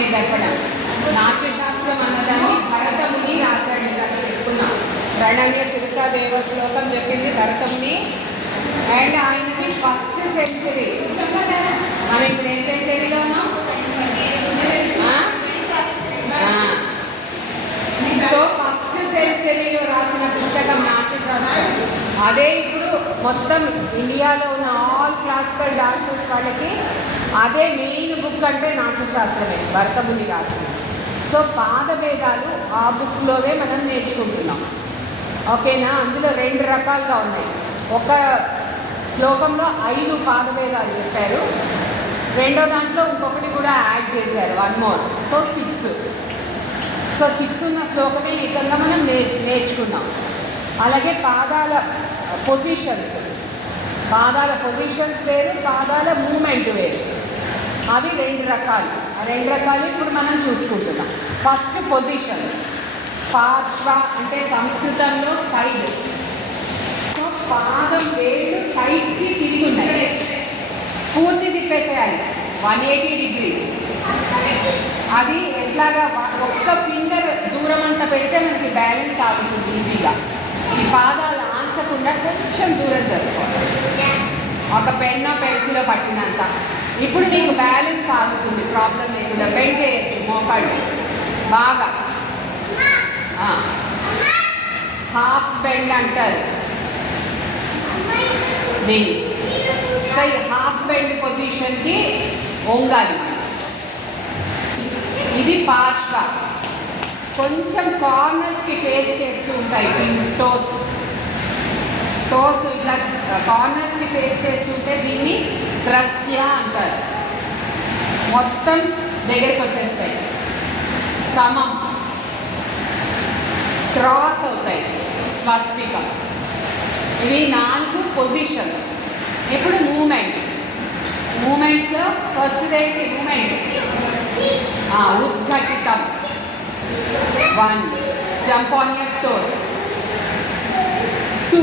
ఆంజనేయ దర్పణం. నాట్యశాస్త్రం అన్నదాన్ని భరతముని రాశాడు. ఇందాక చెప్పుకున్నాం. రణంగ శిరసా దేవ శ్లోకం చెప్పింది భరతముని. అండ్ ఆయనది ఫస్ట్ సెంచరీ. మనం ఇప్పుడు ఏ సెంచరీలో ఉన్నాం? సో ఫస్ట్ సెంచరీలో రాసిన పుస్తకం నాట్యశాస్త్రం. అదే ఇప్పుడు మొత్తం ఇండియాలో ఉన్న ఆల్ క్లాసికల్ డాన్సర్స్ వాళ్ళకి అదే మెయిన్ బుక్ అంటే నాట్యశాస్త్రమే, భరతముని రాసిన. సో పాదభేదాలు ఆ బుక్లోనే మనం నేర్చుకుంటున్నాం. ఓకేనా? అందులో 2 రకాలుగా ఉన్నాయి. ఒక శ్లోకంలో 5 పాదభేదాలు చెప్పారు. రెండో దాంట్లో ఇంకొకటి కూడా యాడ్ చేశారు, 1 more. సో 6. సో 6 ఉన్న శ్లోకమే ఏకంగా మనం నేర్చుకున్నాం. అలాగే పాదాల పొజిషన్స్ వేరు, పాదాల మూమెంట్ వేరు. అవి 2 రకాలు. ఆ 2 రకాలు ఇప్పుడు మనం చూసుకుంటున్నాం. First positions. పార్శ్వ అంటే సంస్కృతంలో సైడ్. సో పాదం వేళ్ళు సైడ్స్కి తిరిగి ఉన్నాయి. పూర్తి తిప్పేసేయాలి 180 degrees. అది ఎట్లాగా ఒక్క ఫింగర్ దూరం అంతా పెడితే మనకి బ్యాలెన్స్ ఆగుతుంది ఈజీగా. ఈ పాదాలు ఆన్సకుండా కొంచెం దూరం జరుపుకోవాలి, ఒక పెన్నో పెన్సిలో పట్టినంత. ఇప్పుడు నీకు బ్యాలెన్స్ ఆగుతుంది, ప్రాబ్లం లేకుండా. బెండ్ చేయొచ్చు మోకాళ్ళు బాగా. హాఫ్ బెండ్ అంటారు దీన్ని. సో ఈ హాఫ్ బెండ్ పొజిషన్కి వంగాలి. ఇది పార్శ్వ. కొంచెం కార్నర్స్కి ఫేస్ చేస్తూ ఉంటాయి టోస్ ఇట్లా కార్నర్స్కి ఫేస్ చేస్తుంటే దీన్ని త్రస్య అంటారు. మొత్తం దగ్గరికి వచ్చేస్తాయి. సమం క్రాస్ అవుతాయి, స్వస్తికం. ఇవి 4 పొజిషన్స్. ఇప్పుడు మూమెంట్స్లో ఫస్ట్ ఏంటి? మూమెంట్ ఉద్ఘటితం. 1 జంప్ ఆన్ యువర్ టోస్. 2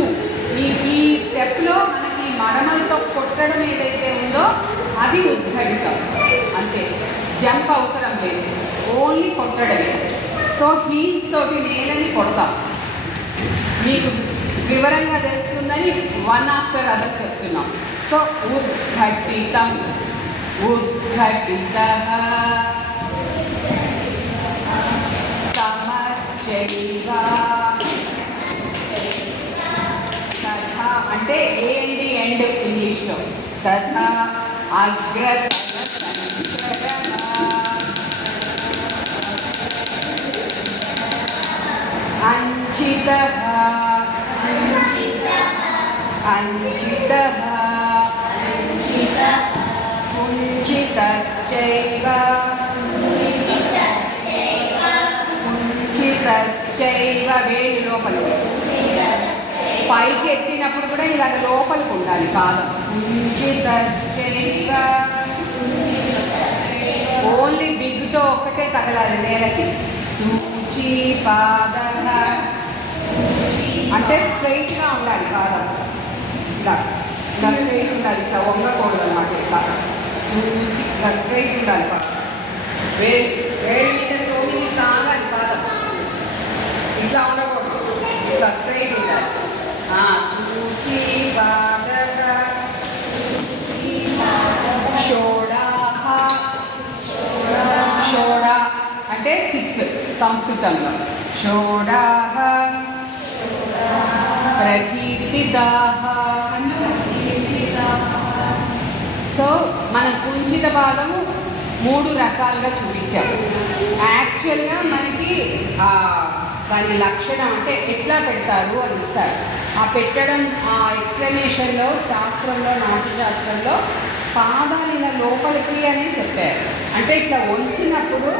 ఈ స్టెప్లో మనకి మడమలతో కొట్టడం ఏదైతే ఉందో అది ఉద్ఘటితం. అంతే, జంప్ అవసరం లేదు, ఓన్లీ కొట్టడమే. సో హీల్స్ తోటి నేలని కొడతాం. మీకు వివరంగా తెలుస్తుందని 1 after other చెప్తున్నాం. సో ఉద్ఘటితం, ఉద్ఘటితః, సమశ్చైవ. తథా అంటే ఏ అండ్ ఎండ్ ఇంగ్లీష్లో. తథా అగ్రతర సంచరః, అంచితః, అంచితః, కుంచితశ్చైవ, కుంచితశ్చైవ. వేలు లోపలికి, పైకి ఎత్తినప్పుడు కూడా ఇలాగ లోపలికి ఉండాలి పాదం. కుంచితశ్చైవ. ఓన్లీ బిగ్ టో ఒక్కటే తగలాలి నేలకి. సూచి పాదః అంటే స్ట్రైట్గా ఉండాలి పాదం. ఇలా స్ట్రైట్ ఉండాలి, ఇట్లా వంగకూడదు అన్నమాట. ఇట్లా సూచి ఇలా స్ట్రైట్ ఉండాలి పాదం. వేడి మీద తోమి తాగాలి పాదం. ఇట్లా ఉండకూడదు, ఇట్లా స్ట్రైట్ ఉండాలి. సూచి పాదః షోడాః. షోడా అంటే 6 సంస్కృతంలో. షోడాః ప్రకీర్తితాః. సో మన కుంచిత పాదము 3 రకాలుగా చూపించాము. యాక్చువల్గా మనకి దాని లక్షణం అంటే ఎట్లా పెడతారు అని ఇస్తారు. ఆ పెట్టడం ఆ ఎక్స్ప్లెనేషన్లో శాస్త్రంలో, నాట్యశాస్త్రంలో పాదాలు ఇలా లోపలికి అని చెప్పారు. అంటే ఇట్లా వంచినప్పుడు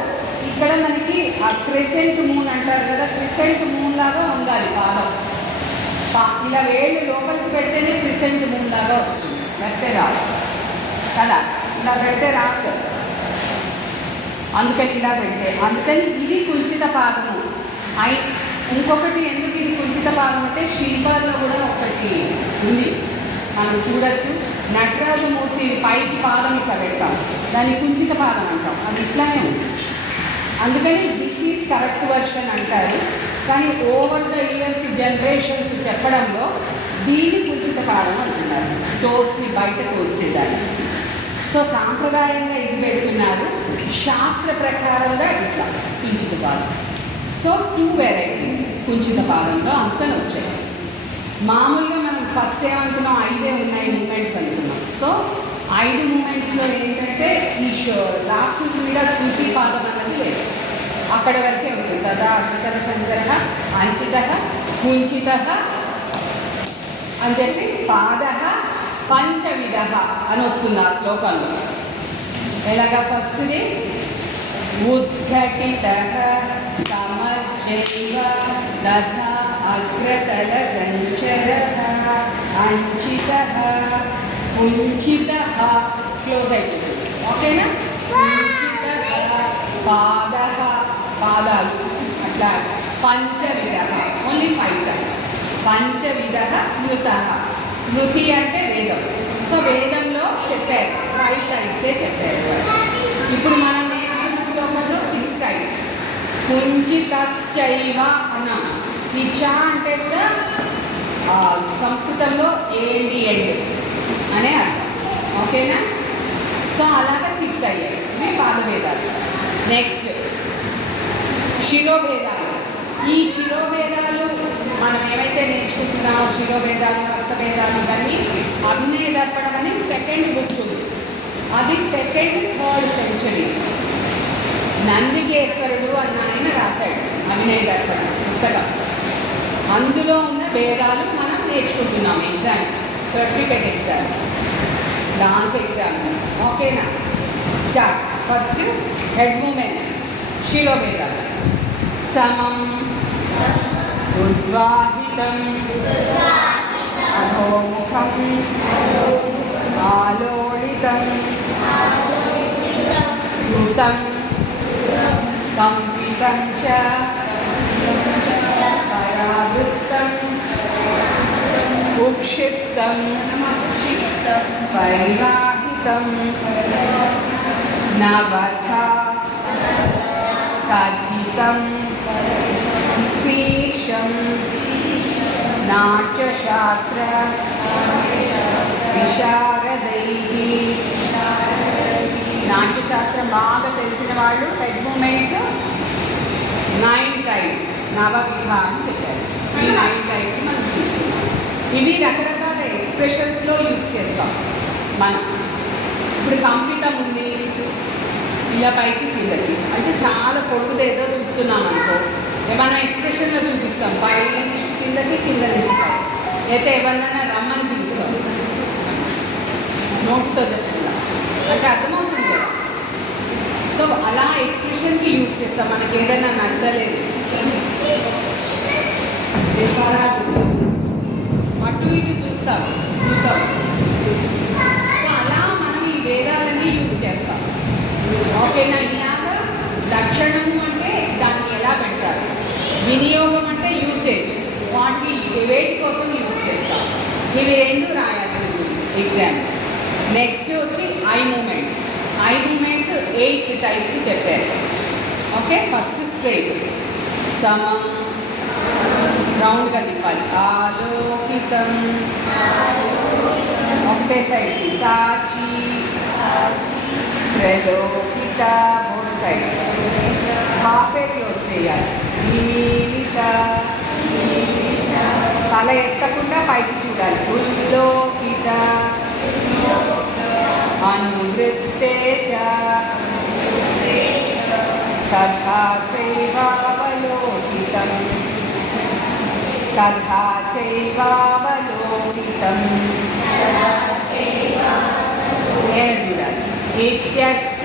ఇక్కడ మనకి ఆ క్రిసెంట్ మూన్ అంటారు కదా, క్రిసెంట్ మూన్ లాగా ఉండాలి పాదం. ఇలా వేళ్ళు లోపలికి పెడితేనే క్రిసెంట్ మూన్ లాగా వస్తుంది, పెడితే రాదు కదా. ఇలా పెడితే రాదు, అందుకని ఇలా పెడితే. అందుకని ఇది కుంచిత పాదము. ఇంకొకటి ఎందుకు ఇది కుంచిత పాదం అంటే శిల్పాల్లో కూడా ఒకటి ఉంది, మనం చూడొచ్చు. నటరాజమూర్తి పైకి పాదం ఇట్లా పెడతాం, దాన్ని కుంచిత పాదం అంటాం. అది ఇట్లానే ఉంది. అందుకని దిస్ ఈజ్ కరెక్ట్ వర్షన్ అంటారు. కానీ ఓవర్ ద ఇయర్స్ జనరేషన్స్ చెప్పడంలో దీన్ని కుంచిత కాలం అంటున్నారు, టోస్ని బయటకు వచ్చేదాన్ని. సో సాంప్రదాయంగా ఇది పెడుతున్నారు, శాస్త్ర ప్రకారంగా ఇట్లా కుంచిత పాదం. సో 2 వెరైటీస్ కుంచిత పాదంలో అంతను వచ్చాయి. మామూలుగా మనం ఫస్ట్ ఏమనుకున్నాం 5 ఉన్నాయి మూమెంట్స్ అనుకున్నాం. సో 5 మూమెంట్స్లో ఏంటంటే ఈ లాస్ట్ మీద సూచి పాదం అన్నది లేదు, అక్కడ వరకే ఉంటుంది కదా. అక్షర సంగ్రహ అంచిత కుంచిత అని చెప్పి పాద పంచవిధ అని వస్తుంది ఆ శ్లోకంలో. ఎలాగా ఫస్ట్ది ఉద్ఘటిత సమశ్చైవ తథా అగ్రతల సంచర అంచిత కుంచిత క్లోజ్ అయిపోతుంది. ఓకేనా? పాద పాదాలు అట్లా పంచవిధ ఓన్లీ 5 టైమ్స్. పంచవిధ స్మృత, స్మృతి అంటే వేదం. సో వేదంలో చెప్పారు 5 టైమ్సే చెప్పారు. ఇప్పుడు మనం నేర్చుకున్న శ్లోకంలో 6 టైమ్స్. కుంచితశ్చైవ అన్నాం. ఈ చ అంటే కూడా సంస్కృతంలో ఏండి ఎండ్ అనే అర్థం. ఓకేనా? సో అలాగా 6 అయ్యాయి. ఇవి పాదభేదాలు. నెక్స్ట్ శిరోభేదాలు. ఈ శిరోభేదాలు మనం ఏమైతే నేర్చుకుంటున్నామో శిరోభేదాలు హస్తభేదాలు ఇవన్నీ అభినయ దర్పణం అని 2nd బుక్ ఉంది. అది 2nd, 3rd సెంచరీస్ నందికేశ్వరుడు అన్న ఆయన రాశాడు అభినయ దర్పణం పుస్తకం. అందులో ఉన్న భేదాలు మనం నేర్చుకుంటున్నాం exam, certificate exam, dance exam. ఓకేనా? స్టార్ట్. ఫస్ట్ హెడ్ మూమెంట్స్ శిరోభేదాలు. సమం ఉద్వాహితం అధోముఖం ఆలోళితం కృతం కంపితం చ పరావృత్తం ఉక్షిప్తం పరివాహితం నవథ కథితం శీర్షం నాట్యశాస్త్ర విశారదైః. నాట్యశాస్త్రం బాగా తెలిసిన వాళ్ళు హెడ్ మూమెంట్స్ 9 టైమ్స్ నవవిధ అని చెప్పారు. ఈ 9 టైమ్స్ మనం తీసుకున్నాం. ఇవి రకరకాల ఎక్స్ప్రెషన్స్లో యూజ్ చేస్తాం మనం. ఇప్పుడు కంపితం ఉంది, ఇలా పైకి కిందకి అంటే చాలా పొడుగుతో ఏదో చూస్తున్నాం అనుకో, ఏమన్నా ఎక్స్ప్రెషన్లో చూపిస్తాం, పై నుంచి కిందకి, కింద నుంచి పై. అయితే ఎవరినైనా రమ్మని పిలుస్తాం నోటితో చెప్తున్నా అంటే అర్థమవుతుంది కదా. సో అలా ఎక్స్ప్రెషన్కి యూజ్ చేస్తాం. మనకి ఏదైనా నచ్చలేదు అటు ఇటు చూస్తాం. సో అలా మనం ఈ వేదాలన్నీ యూజ్ చేస్తాం. ఓకేనా? ఇలాగా లక్షణము అంటే దాన్ని ఎలా పెడతారు, వినియోగం అంటే యూసేజ్, వాటి వేటి కోసం యూజ్ చేస్తాం. ఇవి 2 రాయాల్సింది ఎగ్జామ్. నెక్స్ట్ వచ్చి eye movements. Eye movements 8 types చెప్పారు. ఓకే? ఫస్ట్ స్ట్రైట్ సమం రౌండ్గా తిప్పాలి. ఆలోకితం ఒకటే సైడ్, సాచి ప్రలోకిత బోత్ సైడ్, హాఫే క్లోజ్ చేయాలి. నీలిత తల ఎత్తకుండా పైకి చూడాలి. ఉల్లోకిత అనువృత్తే చ తథా చైవావలోకితం తథా చైవావలోకితం. నేను చూడాలి. ఇత్యశ్చ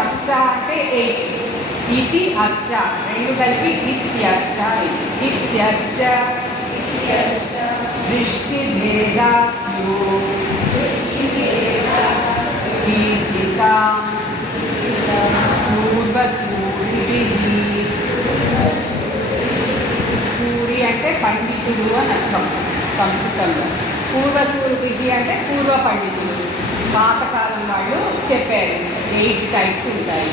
అష్ట అంటే 8, ఇది అష్ట 2 కలిపి ఇత్యష్ట. ఇత్యశ్చ దృష్టిభేదాస్యు దీపికాం పూర్వసూరిభిః. సూరి అంటే పండితుడు అని అర్థం సంస్కృతంలో. పూర్వసూరిభిః అంటే పూర్వ పండితులు, పాతకాలం వాళ్ళు చెప్పారు. 8 టైప్స్ ఉంటాయి.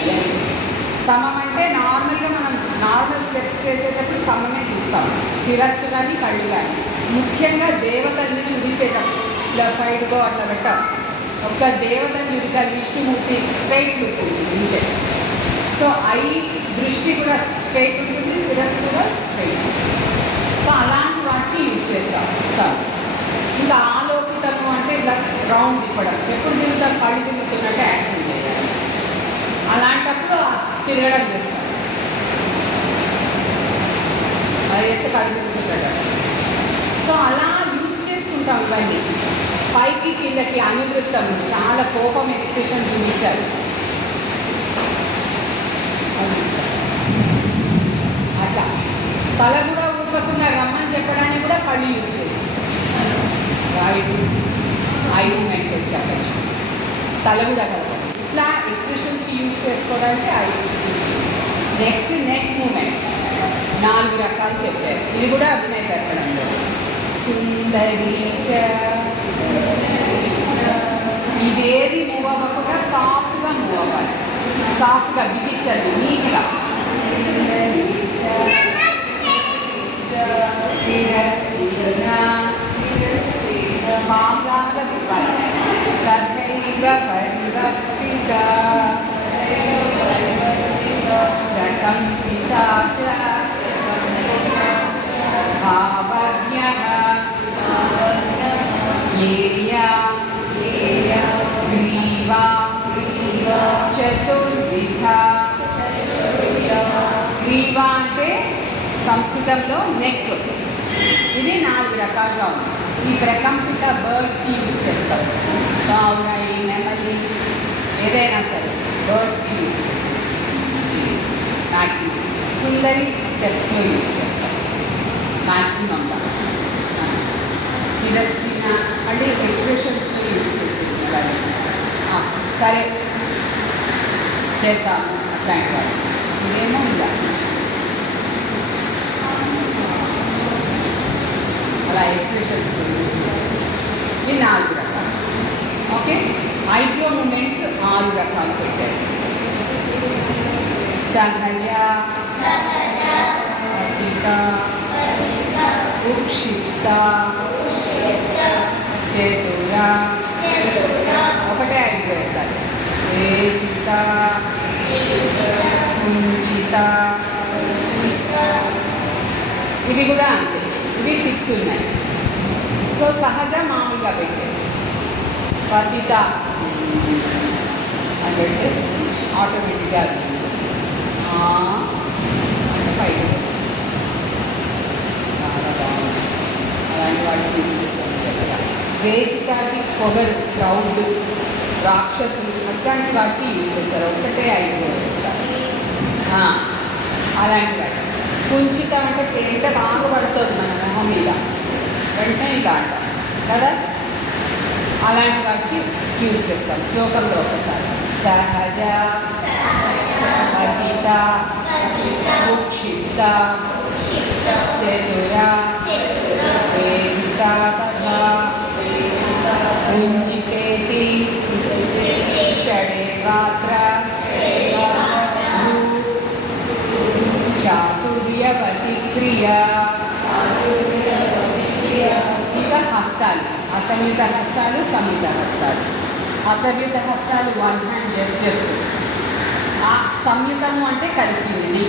సమం అంటే నార్మల్గా మనం నార్మల్ స్టెప్స్ చేసేటప్పుడు సమమే చూస్తాం, శిరస్సు కానీ కళ్ళు కానీ. ముఖ్యంగా దేవతల్ని చూపించేటప్పుడు ఇలా సైడ్గో అట్లా పెట్టాం. ఒక దేవతని చూపించాలి, విష్ణుమూర్తి స్ట్రైట్ లుక్ ఉంటుంది ఇంతే. సో ఐ దృష్టి కూడా స్ట్రైట్ ఉంటుంది, శిరస్సు కూడా స్ట్రైట్. సో అలాంటి వాటిని యూజ్ చేస్తాం సార్. ఇంకా ఆలోకితము అంటే ఇలా రౌండ్ తిప్పడం, ఎప్పుడు తిరుగుతాం, కళ్ళు తిరుగుతున్నట్టు యాక్షన్ చేయాలి. అలాంటప్పుడు తిరగడం చేస్తాం, అది చేస్తే కళ్ళు తిరుగుతుంటాడు. సో అలా యూజ్ చేసుకుంటాం ఇవన్నీ. పైకి కిందకి అనివృత్తం, చాలా కోపం ఎక్స్ప్రెషన్ చూపించారు. అట్లా తల కూడా ఊపకుండా రమ్మని చెప్పడానికి కూడా కళ్ళు యూజ్ చేయొచ్చు. రైట్ ఐ మూమెంట్ చెప్పచ్చు, తల కూడా కలపచ్చు. ఇట్లా ఎక్స్ప్రెషన్స్కి యూజ్ చేసుకోవడానికి ఐ. నెక్స్ట్ నెక్ మూమెంట్ 4 రకాలు చెప్పారు. ఇది కూడా అభినయ దర్పణంలో. సుందరి ఇదేది మూవ్ అవ్వకుండా సాఫ్ట్గా మూవ్ అవ్వాలి, సాఫ్ట్గా బిగించాలి, నీట్గా. మామూలుగా తిప్పాలి. సర్వైగా పరివర్తిగా భావజ్ఞః గ్రీవా చతుర్విధ. గ్రీవా అంటే సంస్కృతంలో నెక్. ఇది 4 రకాలుగా ఉంది. ఈ ప్రకంపిత బర్డ్స్కి యూజ్ చేస్తాం. పావురాయి, నెమలి, ఏదైనా సరే బర్డ్స్కి యూజ్ చేస్తాం. మ్యాక్సిమం సుందరి స్టెప్స్లో యూజ్ చేస్తాం మ్యాక్సిమంగా. ఇదర్శన అంటే ఎక్స్ప్రెషన్స్లో యూజ్ చేసేది. సరే చేస్తాము అట్లాంటి వాడు. ఇదేమో ఇలా అలా ఎక్స్ప్రెషన్స్లో యూజ్ చేస్తాం. ఇవి 4 రకాలు. ఓకే, మైక్రో మూమెంట్స్ 6 రకాలు పెట్టారు. సహజ, ఉక్షిప్త, చతుర, ఒకటే 5 పెట్టాలి. రేచిత, కుంచిత, ఇవి కూడా అంతే. ఇవి 6 ఉన్నాయి. సో సహజ మామూలుగా పెట్టారు. పతిత అని పెడితే ఆటోమేటిక్గా అంటే పైకి చాలా బాగుంది. అలాంటి వాటిని తీసుకుంటాం. రేచితాకి పొగరు, క్రౌడ్, రాక్షసులు అట్లాంటి వాటికి యూజ్ చేస్తారు. ఒక్కటే 5 అలాంటి వాటి. కుంచితం అంటే తేలిక బాగా పడుతుంది మన మొహం మీద, వెంటనే ఇలా అంటాం కదా. అలాంటి వాటికి యూజ్ చేస్తాం. శ్లోకంలో ఒకసారి సహజ, పతిత, ఉక్షిప్త, చతుర, రేచిత, కుంచితేతి, షడేగాత్ర, చాతుర్యవతి క్రియ. ఇక హస్తాలు, అసమిత హస్తాలు, సమిత హస్తాలు. అసమిత హస్తాలు 1 హ్యాండ్ జెస్చర్స్. సంయుతము అంటే కలిసింది.